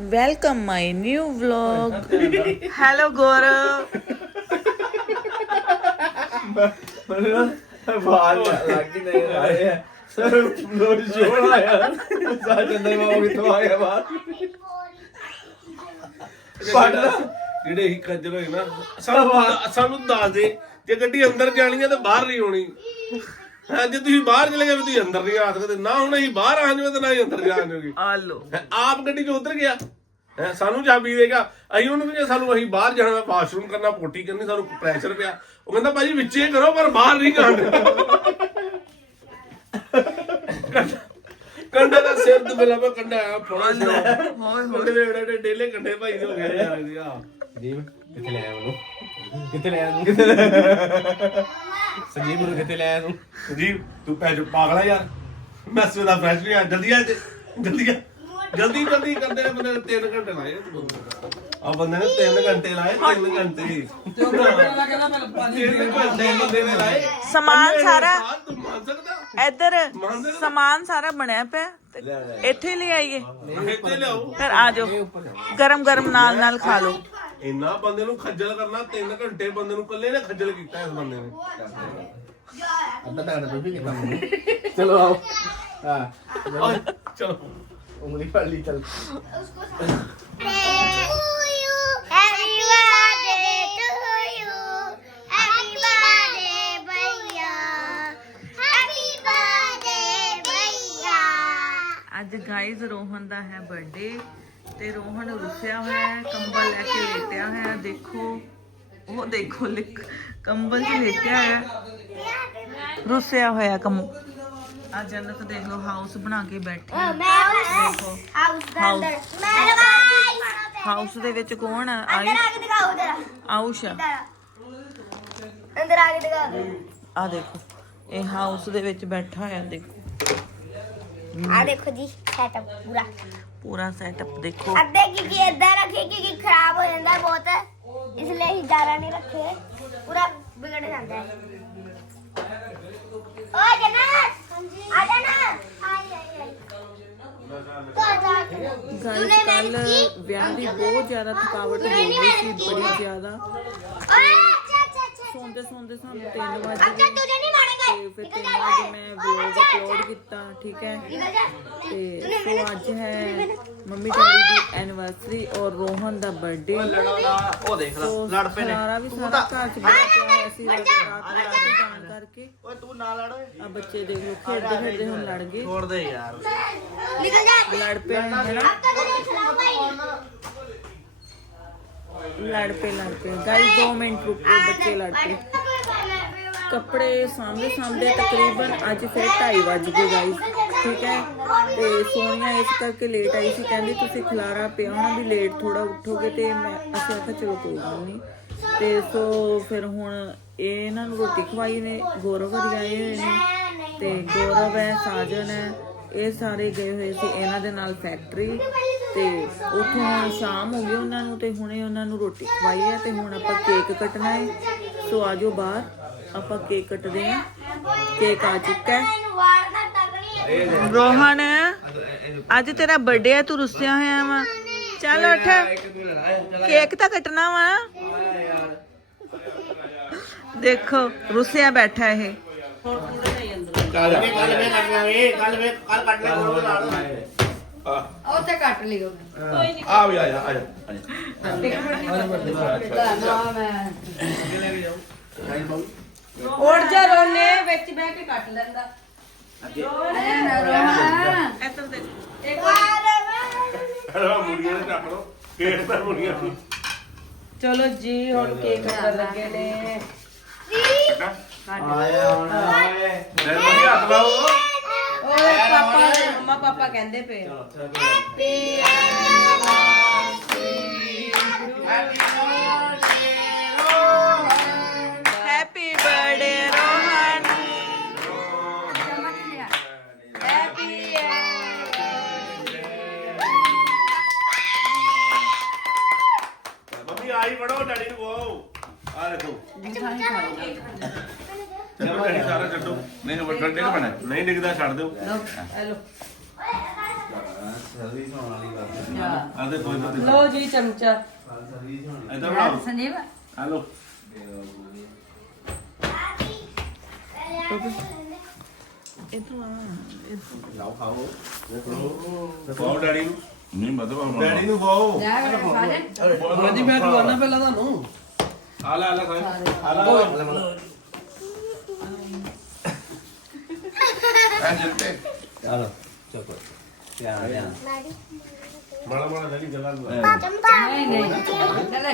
Welcome my new vlog hello Gaurav ਬਾਹਰ ਲੱਗ ਨਹੀਂ ਆਏ ਹੈ ਸਰ ਲੋੜ ਜੋੜ ਆਇਆ ਸਾਜਨ ਦੇ ਮਾਂ ਕਿੱਥੋਂ ਆ ਗਿਆ ਬਾਹਰ ਜਿਹੜੇ ਹੀ ਖੱਜਲ ਹੋਏ ਨਾ ਸਾਨੂੰ ਸਾਨੂੰ ਦੱਸ ਦੇ ਜੇ ਗੱਡੀ ਅੰਦਰ ਜਾਣੀ ਹੈ ਤਾਂ ਬਾਹਰ ਨਹੀਂ ਆਉਣੀ। ਹਾਂ ਜੇ ਤੁਸੀਂ ਬਾਹਰ ਚਲੇ ਗਏ ਤੁਸੀਂ ਅੰਦਰ ਨਹੀਂ ਆ ਸਕਦੇ ਨਾ ਹੁਣ ਅਸੀਂ ਬਾਹਰ ਆ ਜਾਵੇ ਤਾਂ ਨਾ ਹੀ ਅੰਦਰ ਜਾ ਜਾਓਗੇ ਆਲੋ ਆਪ ਗੱਡੀ 'ਚ ਉਤਰ ਗਿਆ। ਹੈਂ, ਸਾਨੂੰ ਚਾਬੀ ਦੇਗਾ ਅਸੀਂ ਉਹਨੂੰ ਵੀ ਜੇ ਸਾਨੂੰ ਅਸੀਂ ਬਾਹਰ ਜਾਣਾ ਵਾਸ਼ਰੂਮ ਕਰਨਾ ਪੋਟੀ ਕਰਨੀ ਸਾਨੂੰ ਪ੍ਰੈਸ਼ਰ ਪਿਆ। ਉਹ ਕਹਿੰਦਾ ਭਾਜੀ ਵਿੱਚੇ ਕਰੋ ਪਰ ਬਾਹਰ ਨਹੀਂ ਕਰਨਾ ਕੰਡਾ ਦਾ ਸਿਰ ਤੇ ਬਿਲਾ ਮੈਂ ਕੰਡਾ ਆ ਫੋੜਾ ਸੀ। ਹੋਏ ਹੋਏ ਹੋਏ ਡੇ ਡੇਲੇ ਕੰਡੇ ਭਾਈ ਹੋ ਗਏ ਯਾਰ ਇਹਦੇ ਆ। ਸੰਜੀਵ ਕਿੱਥੇ ਲੈ ਆਇਆ ਉਹਨੂੰ? ਕਿੱਥੇ ਲੈ ਆਇਆ ਤੂੰ? ਸੰਜੀਵ ਨੂੰ ਕਿੱਥੇ ਲੈ ਆਇਆ ਤੂੰ? ਜੀ ਤੂੰ ਭੈਣ ਚੋ ਪਾਗਲਾ ਯਾਰ। ਮੈਂ ਸਵੇਰਾ ਫਰੈਸ਼ ਵੀ ਆ ਜਲਦੀ ਆ ਜਲਦੀ ਆ। ਜਲਦੀ ਜਲਦੀ ਕਰਦੇ ਨੇ ਬੰਦੇ ਨੇ 3 ਘੰਟੇ ਲਾਏ ਆ। ਬੰਦੇ ਨੇ 3 ਘੰਟੇ ਲਾਏ 3 ਘੰਟੇ। ਤਿੰਨ ਘੰਟੇ ਬੰਦੇ ਨੇ ਲਾਏ। ਸਮਾਨ ਸਾਰਾ ਬਾਤ ਤੂੰ ਮੰਨ ਸਕਦਾ? ਇੱਧਰ ਸਮਾਨ ਸਾਰਾ ਬਣਿਆ ਪਿਆ ਤੇ ਇੱਥੇ ਹੀ ਲੈ ਆਈਏ। ਇੱਥੇ ਲਿਆਓ। ਫਿਰ ਆ ਜਾਓ। ਗਰਮ ਗਰਮ ਨਾਲ ਨਾਲ ਖਾ ਲਓ। ਇੰਨਾ ਬੰਦੇ ਨੂੰ ਖੱਜਲ ਕਰਨਾ 3 ਘੰਟੇ ਬੰਦੇ ਨੂੰ ਇਕੱਲੇ ਨੇ ਖੱਜਲ ਕੀਤਾ ਇਸ ਬੰਦੇ ਨੇ। ਅੱਧਾ ਤਾਂ ਤੂੰ ਵੀ ਕਿਤਾ। ਚਲੋ ਆਓ। ਹਾਂ। ਓਏ, ਚਲੋ। ਉਂਗਲੀ ਫੜ ਲਈ ਚੱਲ Happy birthday to you. Happy birthday, भैया. Happy birthday, भैया. ਅੱਜ ਗਾਈਜ਼ ਰੋਹਨ ਦਾ ਹੈ ਬਰਥਡੇ ਤੇ ਰੋਹਨ ਰੁੱਸਿਆ ਹੋਇਆ ਹੈ ਕੰਬਲ ਲੈ ਕੇ ਲੇਟਿਆ ਹੋਇਆ ਹੈ ਦੇਖੋ ਉਹ ਦੇਖੋ ਲਿਖ ਕੰਬਲ 'ਚ ਲੇਟਿਆ ਹੋਇਆ ਹੈ। ਰੁੱਸਿਆ ਹੋਇਆ ਕੰ ਆ ਦੇਖ ਲਓ ਹਾਊਸ ਬਣਾ ਕੇ ਬੈਠੀ ਹੈ। ਦੇਖੋ। ਹਾउस ਦਾ ਅੰਦਰ ਹੈਲੋ ਗਾਇਸ ਹਾਊਸ ਦੇ ਵਿੱਚ ਕੌਣ ਹੈ ਅੰਦਰ ਆ ਕੇ ਦਿਖਾਓ ਜਰਾ। ਆਯੁਸ਼ ਅੰਦਰ ਆ। ਕੇ ਦਿਖਾ ਦਿਓ ਦੇਖੋ ਇਹ ਹਾਊਸ ਦੇ ਵਿੱਚ ਬੈਠਾ ਹੋਇਆ ਦੇਖੋ। ਆ ਦੇਖੋ ਜੀ ਸੈਟਅਪ ਪੂਰਾ। ਪੂਰਾ ਸੈਟਅਪ ਦੇਖੋ। ਅੱਧੇ ਕੀ ਕੀ ਇੱਦਾਂ ਰੱਖੇ ਕਿ ਕੀ ਖਰਾਬ ਹੋ ਜਾਂਦਾ ਬਹੁਤ। ਇਸ ਲਈ ਹਿਦਾਰਾ ਨਹੀਂ ਰੱਖੇ। ਪੂਰਾ ਵਿਗੜ ਜਾਂਦਾ ਹੈ। ਓ ਜਨਾਬ ਗੱਲ ਕੱਲ ਵਿਆਹ ਦੀ ਬਹੁਤ ਜ਼ਿਆਦਾ ਥਕਾਵਟ ਹੋ ਗਈ ਸੀ ਬੜੀ ਜ਼ਿਆਦਾ। ਸੌਂਦੇ ਸੌਂਦੇ ਸਾਨੂੰ 3 ਵਜੇ। ਅੱਛਾ ਤੁਝੇ ਨਹੀਂ ਮਾਰੇਗਾ ਫਿਰ 3 ਵਜੇ ਮੈਂ ਵਲੌਗ ਅਪਲੋਡ ਕੀਤਾ ਠੀਕ ਹੈ? ਤੇ ਸੋ ਅੱਜ ਹੈ ਮੰਮੀ ਡੈਡੀ ਦੀ ਐਨੀਵਰਸਰੀ ਔਰ ਰੋਹਨ ਦਾ ਬਰਥਡੇ ਉਹ ਦੇਖ ਲੈ ਲੜ ਪਏ ਨੇ। ਸਾਰਾ ਵੀ ਸਾਰਾ ਘਰ ਚ ਬੜਾ ਪਿਆ ਅਸੀਂ ਰਾਤ ਰਾਤ ਜਾਣ ਕਰਕੇ। ਓਏ ਤੂੰ ਨਾ ਲੜ ਓਏ। ਆ ਬੱਚੇ ਦੇਖ ਲੋ ਖੇਡਦੇ ਖੇਡਦੇ ਹੁਣ ਲੜ ਗਏ। ਛੋੜ ਦੇ ਯਾਰ। ਨਿਕਲ ਜਾ। ਲੜ ਪਏ ਨੇ ਨਾ ਲੜ ਪਏ ਲੜ ਪਏ ਗਾइस 2 ਮਿੰਟ ਰੁਕੋ, ਬੱਚੇ ਲੜ ਪਏ ਕੱਪੜੇ ਸਾਹਮਣੇ ਸਾਹਮਣੇ ਤਕਰੀਬਨ ਅੱਜ ਫਿਰ 2:30 ਵੱਜ ਗਏ ਗਾਈਸ ਠੀਕ ਹੈ? ਤੇ ਸੋਨੀਆ ਇਸ ਕਰਕੇ ਲੇਟ ਆਈ ਸੀ, ਕਹਿੰਦੀ ਤੁਸੀਂ ਖਲਾਰਾ ਪਿਆ ਹੋਣਾ ਵੀ ਲੇਟ ਥੋੜਾ ਉੱਠੋਗੇ ਤੇ ਮੈਂ, ਅਸੀਂ ਆਖਿਆ ਚਲੋ ਕੋਈ ਗੱਲ ਨਹੀਂ। ਤੇ ਸੋ ਫਿਰ ਹੁਣ ਇਹ ਇਹਨਾਂ ਨੂੰ ਰੋਟੀ ਖਵਾਈ ਨੇ, ਗੌਰਵ ਹਰੀ ਆਏ ਹੋਏ ਨੇ। ਤੇ ਗੌਰਵ ਹੈ, ਸਾਜਨ ਹੈ, ਇਹ ਸਾਰੇ ਗਏ ਹੋਏ ਸੀ ਇਹਨਾਂ ਦੇ ਨਾਲ ਫੈਕਟਰੀ ਤੇ ਉੱਥੋਂ ਸ਼ਾਮ ਹੋ ਗਈ ਉਹਨਾਂ ਨੂੰ ਤੇ ਹੁਣੇ ਉਹਨਾਂ ਨੂੰ ਰੋਟੀ ਖਵਾਈ ਹੈ ਤੇ ਹੁਣ ਆਪਾਂ ਕੇਕ ਕੱਟਣਾ ਹੈ। ਸੋ ਆਜੋ ਬਾਹਰ ਆਪਾਂ ਕੇਕ ਕੱਟਦੇ ਹਾਂ। ਕੇਕ ਆ ਚੁੱਕਾ ਹੈ। ਰੋਹਨ ਅੱਜ ਤੇਰਾ ਬਰਥਡੇ ਹੈ ਤੂੰ ਰੁੱਸਿਆ ਹੋਇਆ ਵਾ। ਚੱਲ ਉੱਠ। ਕੇਕ ਤਾਂ ਕੱਟਣਾ ਵਾ। ਦੇਖੋ ਰੁੱਸਿਆ ਬੈਠਾ ਇਹ। ਉੱਥੇ ਕੱਟ ਲਿਓ। ਆ ਵੀ ਆ ਜਾ ਆ ਜਾ। ਨਾ ਮੈਂ ਉੜ ਜਾ ਰੋਨੇ ਵਿੱਚ ਬਹਿ ਕੇ ਕੱਟ ਲੈਂਦਾ। ਐ ਨਾ ਰੋਣਾ ਇੱਧਰ ਦੇਖ। ਹਲਵਾ ਮੁਰਗੀਆਂ ਨੇ ਚੱਕ ਲੋ ਕੇਕ ਤਾਂ ਮੁਰਗੀਆਂ ਸੀ ਚਲੋ ਜੀ ਹੁਣ ਕੇਕ ਕੱਟਣ ਲੱਗੇ ਨੇ। ਆਇਆ ਹੁਣ ਓਏ ਲੈ ਮੁਰਗੀ ਹੱਥ ਲਾਓ। ਪਾਪਾ ਮੰਮਾ ਪਾਪਾ ਕਹਿੰਦੇ ਪਏ ਹੈਪੀ ਬਰਥਡੇ ਰੋਹਨ ਮੰਮੀ ਆਈ ਵੜੋ ਡੈਡੀ ਨੂੰ ਕਹੋ। ਆ ਦੇਖੋ। ਚਲੋ ਡੈਡੀ ਸਾਰਾ ਛੱਡੋ। ਨਹੀਂ ਵੱਡਾ ਡਿੱਗ ਪੈਣਾ। ਨਹੀਂ ਡਿੱਗਦਾ ਛੱਡ ਦਿਓ। ਹੈਲੋ ਆ ਤੇ ਕੋਈ ਨਾ ਲਓ ਜੀ ਚਮਚਾ। ਇਧਰ ਬਣਾਓ। ਸੰਜੀਵ ਹਲੋ ਬਹੁਤ ਡੈਡੀ ਨੂੰ। ਨਹੀਂ ਮਤਲਬ ਡੈਡੀ ਨੂੰ ਸਾਰੇ। ਹਾਂਜੀ ਮੈਂ ਦਵਾਨਾ ਪਹਿਲਾਂ ਤੁਹਾਨੂੰ। ਆ ਲੈ ਆ ਲੈ ਕੋਈ ਆ ਲੈ। ਆ ਲੈ ਆ ਜਿੱਤੇ ਚਲੋ ਚੁੱਪ। ਧਿਆਨ ਧਿਆਨ। ਮਾੜਾ ਮਾੜਾ ਡੈਡੀ ਗੱਲਾਂ ਨੂੰ ਨਹੀਂ ਨਹੀਂ। ਚਲੇ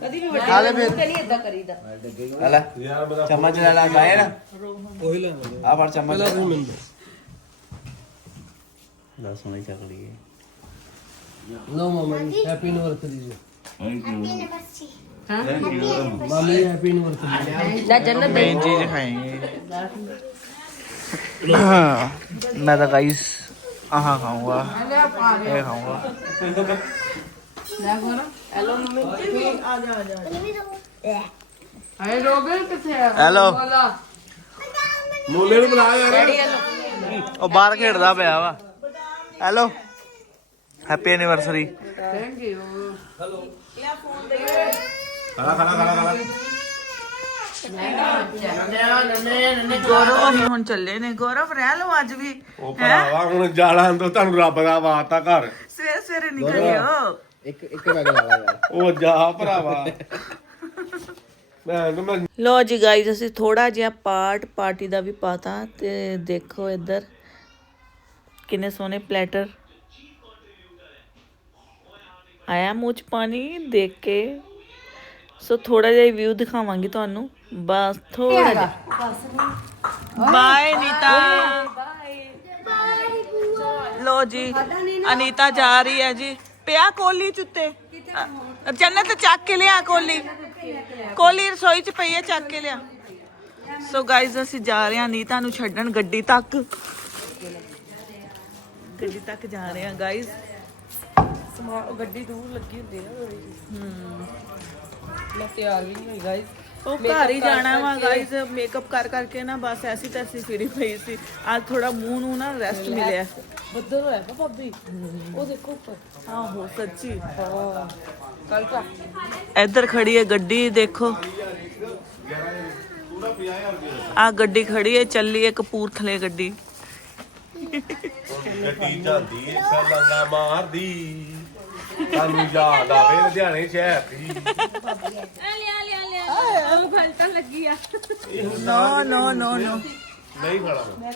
ਕਦੀ ਵੀ ਵੱਡੇ ਹਾਲੇ ਫਿਰ ਨਹੀਂ ਇਦਾਂ ਕਰੀਦਾ। ਲੈ। ਯਾਰ ਮੇਰਾ ਚਮਚ ਲੈ ਲਾ ਖਾਏ ਨਾ ਉਹੀ ਲੈ ਆ ਫੜ ਚਮਚ। ਦਾ ਸੋਹਣੀ ਚੱਕਲੀ ਹੈ ਲੋ ਮਾਮਾ ਹੈਪੀ ਐਨਵਰਸਰੀ ਜੀ। ਥੈਂਕ ਯੂ ਮਾਮੀ ਹੈਪੀ ਐਨਵਰਸਰੀ ਲੈ ਜੰਨਤ ਦੇ मेन चीज खाएंगे मैं तो गाइस आहा खाऊंगा ये खाऊंगा ਲੈ ਕੋਰ ਹੈਲੋ ਮੰਮੀ ਆ ਜਾ ਆ ਜਾ ਹਾਏ ਰੋਬਿਨ ਕਿੱਥੇ ਆ हेलो ਬੋਲਾ ਮੋਲੇ ਨੂੰ ਬੁਲਾ ਯਾਰ ਉਹ ਬਾਹਰ ਖੇਡਦਾ ਪਿਆ ਵਾ hello happy anniversary thank you ਖੜਾ ਖੜਾ ਖੜਾ ਖੜਾ। ਗੌਰਵ ਵੀ ਹੁਣ ਚੱਲੇ ਨੇ। ਗੌਰਵ ਰਹਿ ਲਓ ਅੱਜ ਵੀ। ਉਹ ਭਰਾਵਾ ਹੁਣ ਜਾਲਾਂ ਤੋਂ ਤੁਹਾਨੂੰ ਰੱਬ ਦਾ ਵਾਤਾ ਘਰ। ਸਵੇਰੇ ਸਵੇਰੇ ਨਿਕਲਿਓ। ਇੱਕ ਇੱਕ ਬੈਗ ਲਾ ਲਾ ਯਾਰ ਉਹ ਜਾ ਭਰਾਵਾ। ਮੈਂ ਮੈਂ ਲੋ ਜੀ ਗਾਈਜ਼ ਅਸੀਂ ਥੋੜਾ ਜਿਹਾ ਪਾਰਟ ਪਾਰਟੀ ਦਾ ਵੀ ਪਾਤਾ ਤੇ ਦੇਖੋ ਇੱਧਰ ਕਿੰਨੇ ਸੋਹਣੇ ਪਲੈਟਰ ਆਇਆ ਮੂੰਹ ਚ ਪਾਣੀ ਦੇਖ ਕੇ ਸੋ ਥੋੜਾ ਜਿਹਾ ਵਿਊ ਦਿਖਾਵਾਂਗੀ ਤੁਹਾਨੂੰ ਬਸ ਥੋੜਾ ਜਿਹਾ ਬਾਏ ਨੀਤਾ ਲੋ ਜੀ ਅਨੀਤਾ ਜਾ ਰਹੀ ਹੈ ਜੀ ਪਿਆ ਕੋਲੀ ਚ ਉੱਤੇ ਜੰਨਤ ਚੱਕ ਕੇ ਲਿਆ ਕੋਲੀ ਕੋਲੀ ਰਸੋਈ ਚ ਪਈ ਹੈ ਚੱਕ ਕੇ ਲਿਆ ਸੋ ਗਾਇਜ਼ ਅਸੀਂ ਜਾ ਰਹੇ ਹਾਂ ਨੀਤਾ ਨੂੰ ਛੱਡਣ ਗੱਡੀ ਤੱਕ ਗੱਡੀ ਤੱਕ ਜਾ ਰਹੇ ਹਾਂ ਗਾਇਜ਼ ਗੱਡੀ ਦੂਰ ਲੱਗੀ ਹੁੰਦੀ ਆ ਮੈਂ ਤਿਆਰ ਵੀ ਨਹੀਂ ਹੋਈ ਗਾਇਸ ਉਹ ਘਰ ਹੀ ਜਾਣਾ ਵਾ ਗਾਇਜ਼ ਮੇਕਅਪ ਕਰ ਕਰਕੇ ਨਾ ਬਸ ਐਸੀ ਤੈਸੀ ਫਿਰੀ ਪਈ ਸੀ। ਅੱਜ ਥੋੜਾ ਮੂੰਹ ਨੂੰ ਨਾ ਰੈਸਟ ਮਿਲਿਆ। ਬੱਦਲ ਹੋਇਆ ਵਾ ਭਾਬੀ। ਉਹ ਦੇਖੋ ਉੱਪਰ। ਆਹੋ ਸੱਚੀ। ਕੱਲ ਕਾ ਇੱਧਰ ਖੜੀ ਹੈ ਗੱਡੀ ਦੇਖੋ। ਆ ਗੱਡੀ ਖੜੀ ਹੈ ਚੱਲੀ ਹੈ ਕਪੂਰਥਲੇ ਗੱਡੀ। ਗੱਡੀ ਜਾਂਦੀ ਏ ਛਾਲਾਂ ਮਾਰਦੀ। ਸਾਨੂੰ ਯਾਦ ਆਵੇ ਲੁਧਿਆਣੇ ਸ਼ਹਿਰ ਦੀ। ਨੋ ਨੋ ਨੋ ਨੋ। ਨਹੀਂ ਖਾਣਾ। ਮੈਂ